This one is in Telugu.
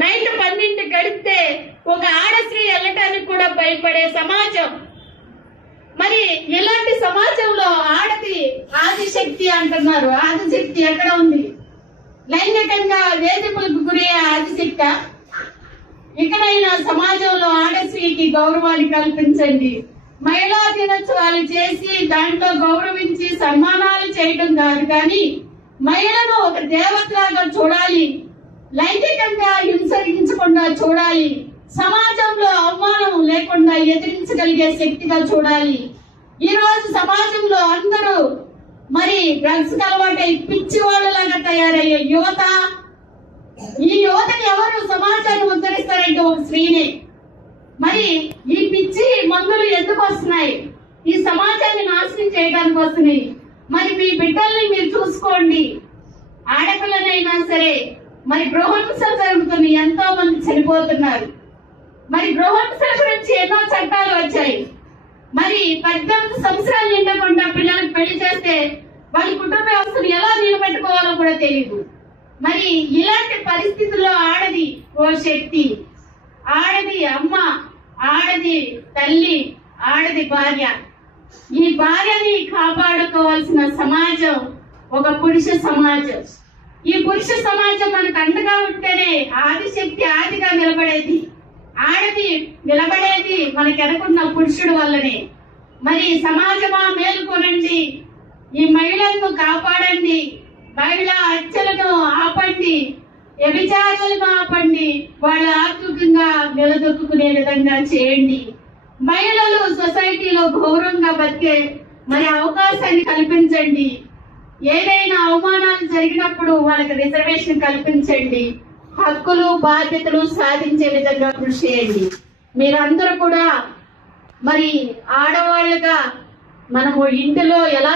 నైట్ 12 గడిపితే ఒక ఆడస్త్రీ వెళ్ళటానికి కూడా భయపడే సమాజం. మరి ఇలాంటి సమాజంలో ఆడది ఆదిశక్తి అంటున్నారు. ఆదిశక్తి ఎక్కడ ఉంది? లైంగికంగా వేధింపులకు గురయ్యే ఆదిశక్తి. ఇకనైనా సమాజంలో ఆడస్త్రీకి గౌరవాన్ని కల్పించండి. మహిళా దినోత్సవాలు చేసి దాంట్లో గౌరవించి సన్మానాలు చేయడం కాదు, కానీ మహిళను ఒక దేవతలాగా చూడాలి. లైంగికంగా హింసించకుండా చూడాలి. సమాజంలో అవమానం లేకుండా ఎదిరించగలిగే శక్తిగా చూడాలి. ఈ రోజు సమాజంలో అందరూ మరి డ్రగ్స్ అలవాటై పిచ్చి వాళ్ళలాగా తయారయ్యే యువత. ఈ యువతని ఎవరు సమాజాన్ని ఉద్ధరిస్తారంటే ఒక స్త్రీనే. మరి ఈ పిచ్చి మందులు ఎందుకు వస్తున్నాయి? ఈ సమాజాన్ని నాశనం చేయడానికి వస్తున్నాయి. మరి మీ బిడ్డల్ని మీరు చూసుకోండి. ఆడపిల్లనైనా సరే మరి గృహహింసలు జరుగుతున్నాయి, ఎంతో మంది చనిపోతున్నారు. మరి గృహహింసల గురించి ఎన్నో చట్టాలు వచ్చాయి. మరి 18 సంవత్సరాలు నిండకుండా పిల్లలకు పెళ్లి చేస్తే వాళ్ళ కుటుంబ వ్యవస్థను ఎలా నిలబెట్టుకోవాలో కూడా తెలియదు. మరి ఇలాంటి పరిస్థితుల్లో ఆడది ఓ శక్తి, ఆడది అమ్మ, ఆడది తల్లి, ఆడది భార్య. ఈ భార్యని కాపాడుకోవాల్సిన సమాజం ఒక పురుష సమాజం. ఈ పురుష సమాజం మనకు అండగా ఉంటేనే ఆదిశక్తి ఆదిగా నిలబడేది. ఆడది నిలబడేది మనకెనుకున్న పురుషుడు వల్లనే. మరి సమాజమా మేలుకొనండి, ఈ మహిళలను కాపాడండి, మహిళా హత్యలను ఆపండి, వ్యభిచారాలను ఆపండి, వాళ్ళ ఆర్థికంగా నిలదొక్కునే విధంగా చేయండి. మహిళలు సొసైటీలో గౌరవంగా బతికే మరి అవకాశాన్ని కల్పించండి. ఏదైనా అవమానాలు జరిగినప్పుడు వాళ్ళకి రిజర్వేషన్ కల్పించండి. హక్కులు బాధ్యతలు సాధించే విధంగా కృషి చేయండి. మీరందరూ కూడా మరి ఆడవాళ్ళుగా మనము ఇంటిలో ఎలా